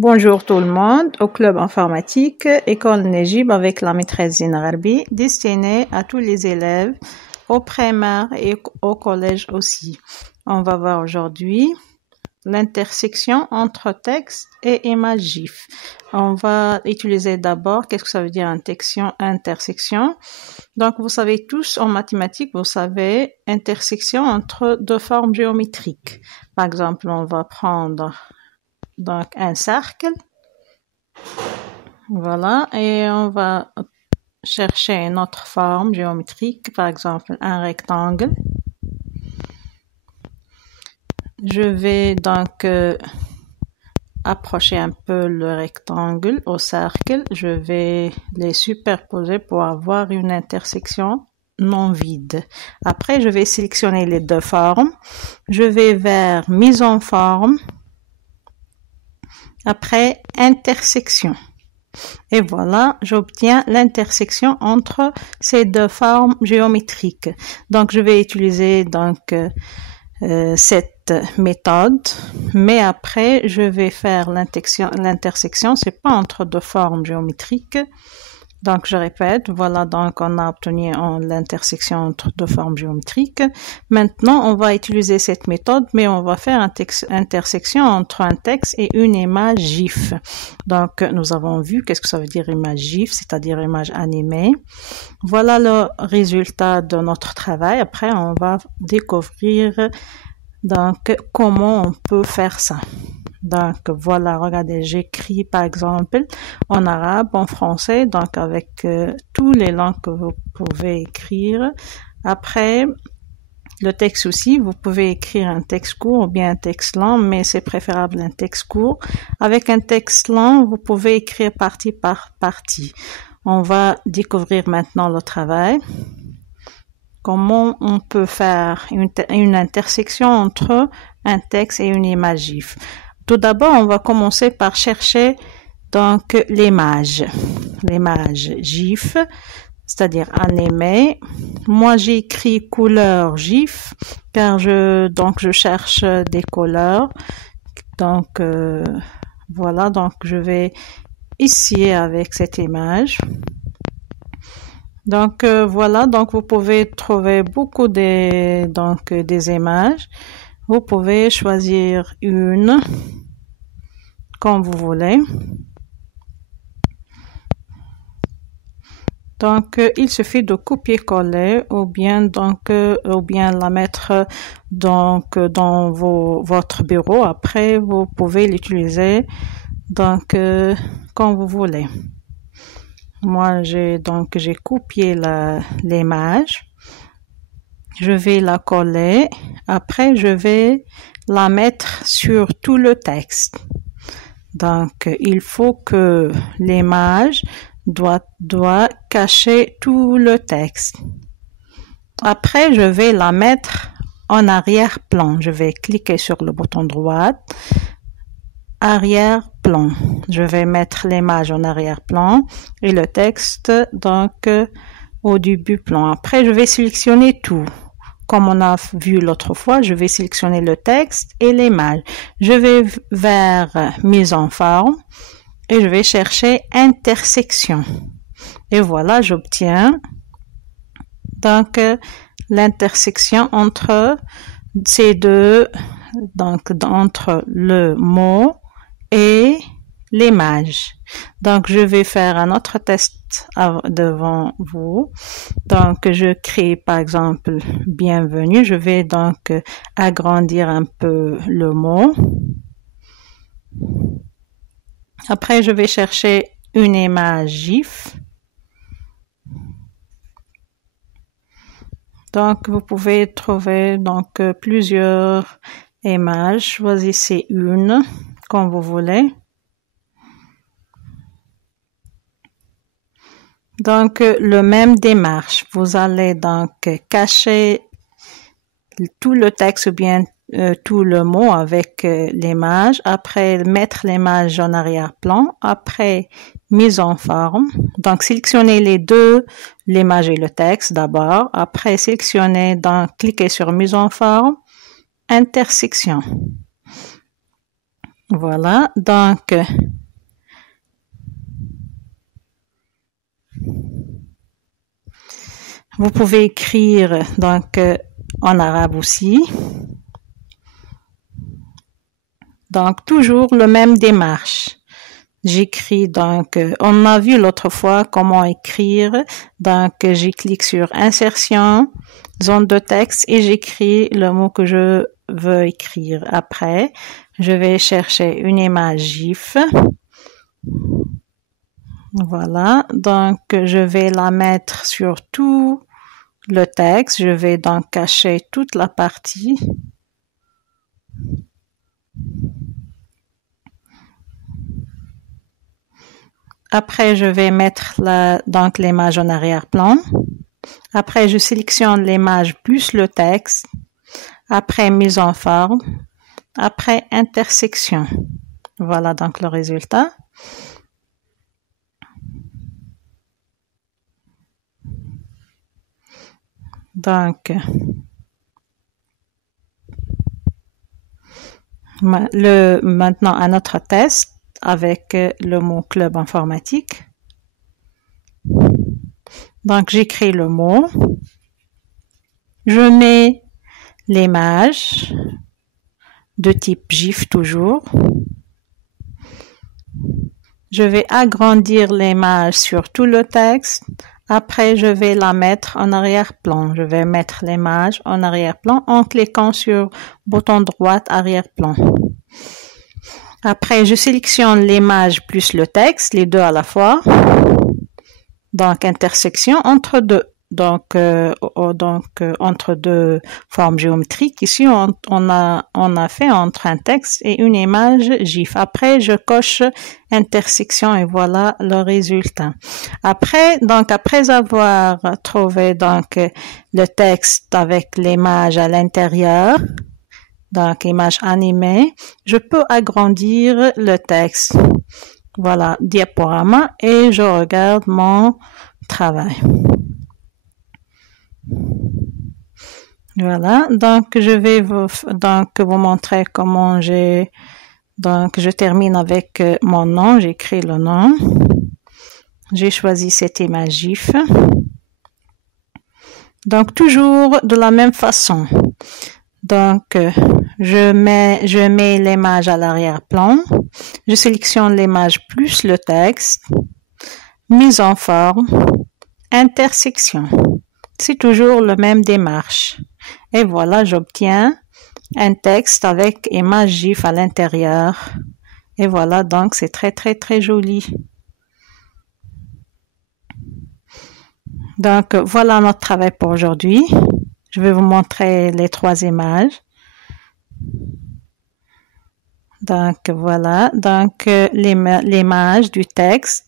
Bonjour tout le monde, au club informatique École Nejib avec la maîtresse Zina Gharbi, destinée à tous les élèves au primaire et au collège aussi. On va voir aujourd'hui l'intersection entre texte et image GIF. On va utiliser d'abord, qu'est-ce que ça veut dire intersection? Donc, vous savez tous en mathématiques, vous savez, intersection entre deux formes géométriques. Par exemple, on va prendre donc un cercle, voilà, et on va chercher une autre forme géométrique, par exemple un rectangle. Je vais donc approcher un peu le rectangle au cercle, je vais les superposer pour avoir une intersection non vide. Après, je vais sélectionner les deux formes, je vais vers mise en forme, après intersection. Et voilà, j'obtiens l'intersection entre ces deux formes géométriques. Donc, je vais utiliser donc cette méthode, mais après, je vais faire l'intersection. C'est pas entre deux formes géométriques. Donc, je répète, voilà, donc on a obtenu l'intersection entre deux formes géométriques. Maintenant, on va utiliser cette méthode, mais on va faire une intersection entre un texte et une image GIF. Donc, nous avons vu qu'est-ce que ça veut dire image GIF, c'est-à-dire image animée. Voilà le résultat de notre travail. Après, on va découvrir donc comment on peut faire ça. Donc voilà, regardez, j'écris par exemple en arabe, en français, donc avec tous les langues que vous pouvez écrire. Après, le texte aussi, vous pouvez écrire un texte court ou bien un texte long, mais c'est préférable un texte court. Avec un texte long, vous pouvez écrire partie par partie. On va découvrir maintenant le travail. Comment on peut faire une intersection entre un texte et une image GIF. Tout d'abord, on va commencer par chercher donc l'image GIF, c'est-à-dire animée. Moi, j'ai écrit couleur GIF car je cherche des couleurs. Donc voilà, donc je vais ici avec cette image. Donc voilà, donc vous pouvez trouver beaucoup des images. Vous pouvez choisir une comme vous voulez. Donc il suffit de copier-coller ou bien la mettre donc dans votre bureau. Après vous pouvez l'utiliser donc comme vous voulez. Moi j'ai copié l'image. Je vais la coller. Après, je vais la mettre sur tout le texte. Donc, il faut que l'image doit cacher tout le texte. Après, je vais la mettre en arrière-plan. Je vais cliquer sur le bouton droit. Arrière-plan. Je vais mettre l'image en arrière-plan et le texte donc au début plan. Après, je vais sélectionner tout. Comme on a vu l'autre fois, je vais sélectionner le texte et l'image. Je vais vers mise en forme et je vais chercher intersection. Et voilà, j'obtiens donc l'intersection entre ces deux, donc entre le mot et l'image. Donc, je vais faire un autre test devant vous. Donc, je crée par exemple bienvenue. Je vais donc agrandir un peu le mot. Après, je vais chercher une image GIF. Donc, vous pouvez trouver donc plusieurs images. Choisissez une comme vous voulez. Donc, le même démarche. Vous allez donc cacher tout le texte ou bien tout le mot avec l'image. Après, mettre l'image en arrière-plan. Après, mise en forme. Donc, sélectionnez les deux, l'image et le texte d'abord. Après, sélectionnez, donc, cliquez sur mise en forme. Intersection. Voilà. Donc, Vous pouvez écrire donc en arabe aussi. Donc toujours le même démarche. J'écris donc, on a vu l'autre fois comment écrire. Donc j'y clique sur insertion, zone de texte et j'écris le mot que je veux écrire. Après, je vais chercher une image GIF. Voilà, donc je vais la mettre sur tout le texte. Je vais donc cacher toute la partie. Après, je vais mettre donc l'image en arrière-plan. Après, je sélectionne l'image plus le texte. Après, mise en forme. Après, intersection. Voilà donc le résultat. Donc, maintenant un autre test avec le mot club informatique. Donc, j'écris le mot. Je mets l'image de type GIF toujours. Je vais agrandir l'image sur tout le texte. Après, je vais la mettre en arrière-plan. Je vais mettre l'image en arrière-plan en cliquant sur bouton droit arrière-plan. Après, je sélectionne l'image plus le texte, les deux à la fois. Donc, intersection entre deux. Donc, entre deux formes géométriques. Ici, on a fait entre un texte et une image GIF. Après, je coche intersection et voilà le résultat. Après avoir trouvé donc le texte avec l'image à l'intérieur, donc image animée, je peux agrandir le texte. Voilà, diaporama et je regarde mon travail. Voilà, donc je vais vous montrer comment je termine avec mon nom, j'écris le nom. J'ai choisi cette image GIF. Donc toujours de la même façon. Donc je mets l'image à l'arrière-plan. Je sélectionne l'image plus le texte. Mise en forme. Intersection. C'est toujours la même démarche. Et voilà, j'obtiens un texte avec image GIF à l'intérieur. Et voilà, donc c'est très très très joli. Donc voilà notre travail pour aujourd'hui. Je vais vous montrer les trois images. Donc voilà, donc l'image du texte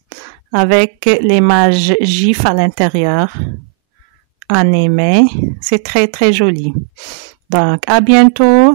avec l'image GIF à l'intérieur. Animé, c'est très très joli. Donc à bientôt.